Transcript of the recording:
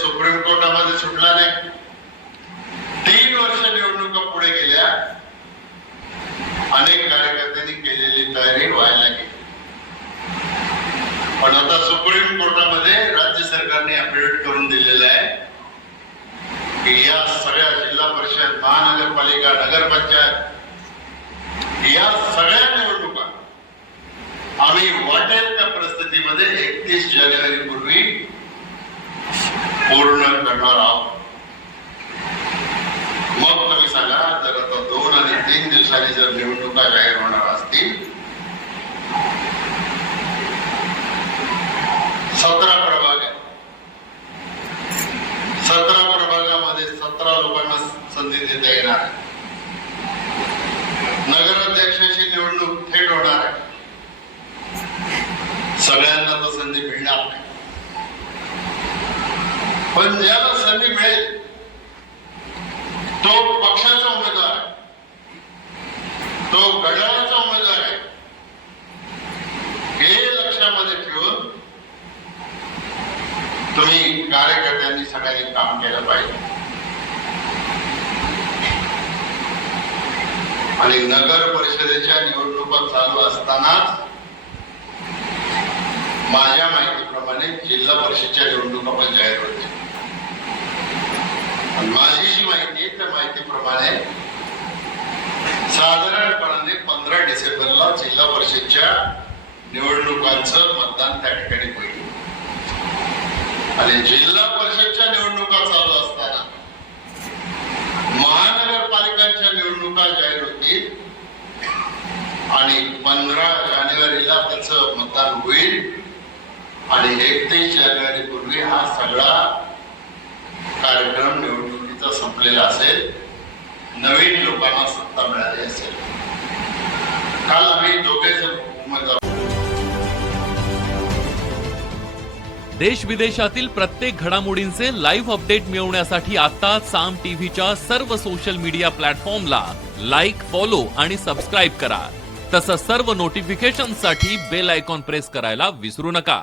Supreme कोर्टामध्ये सुटला नाही तीन वर्ष निवडणुका पुढे गेल्या. अनेक कार्यकर्त्यांनी केलेली तयारी व्हायला गेली. पण आता सुप्रीम कोर्टामध्ये राज्य सरकारने अपडेट करून दिलेलं आहे की या सगळ्या जिल्हा परिषद महानगरपालिका नगरपंचायत या सगळ्या निवडणुका आम्ही वाटेल त्या परिस्थितीमध्ये एकतीस जानेवारी पूर्वी करणार आहोत. मग तुम्ही सांगा जर आता दोन आणि तीन दिवसांनी जर निवडणुका जाहीर होणार असतील सतरा प्रभाग आहे सतरा प्रभागामध्ये सतरा लोकांना संधी देता येणार. नगराध्यक्षाची निवडणूक थेट होणार आहे. सगळ्यांना तर संधी मिळणार नाही. पण ज्याला संधी मिळेल तो पक्षाचा उमेदवार आहे. तो घड्याळाचा उमेदवार आहे. हे लक्षामध्ये ठेवून तुम्ही कार्यकर्त्यांनी सगळ्यांनी काम केलं पाहिजे. आणि नगर परिषदेच्या निवडणुका चालू असतानाच माझ्या माहितीप्रमाणे जिल्हा परिषदच्या निवडणुका पण जाहीर होते माझी जी माहिती आहे त्या माहितीप्रमाणे साधारणपणाने पंधरा डिसेंबरला जिल्हा परिषदच्या निवडणुकांचं मतदान त्या ठिकाणी होईल. आणि जिल्हा परिषदच्या निवडणुका चालू असताना महानगरपालिकांच्या निवडणुका जाहीर होतील आणि पंधरा जानेवारीला त्याच मतदान होईल. आणि एकतीस जानेवारी पूर्वी हा सगळा कार्यक्रम निवडणुकीचा संपलेला असेल नवीन लोकांना सत्ता मिळाली असेल. काल आम्ही दोघे उमेदवार देश विदेशातील प्रत्येक घडामोडींचे लाईव्ह अपडेट मिळवण्यासाठी आता साम टीव्हीच्या सर्व सोशल मीडिया प्लॅटफॉर्मला लाईक फॉलो आणि सबस्क्राईब करा. तसंच सर्व नोटिफिकेशनसाठी बेल आयकॉन प्रेस करायला विसरू नका.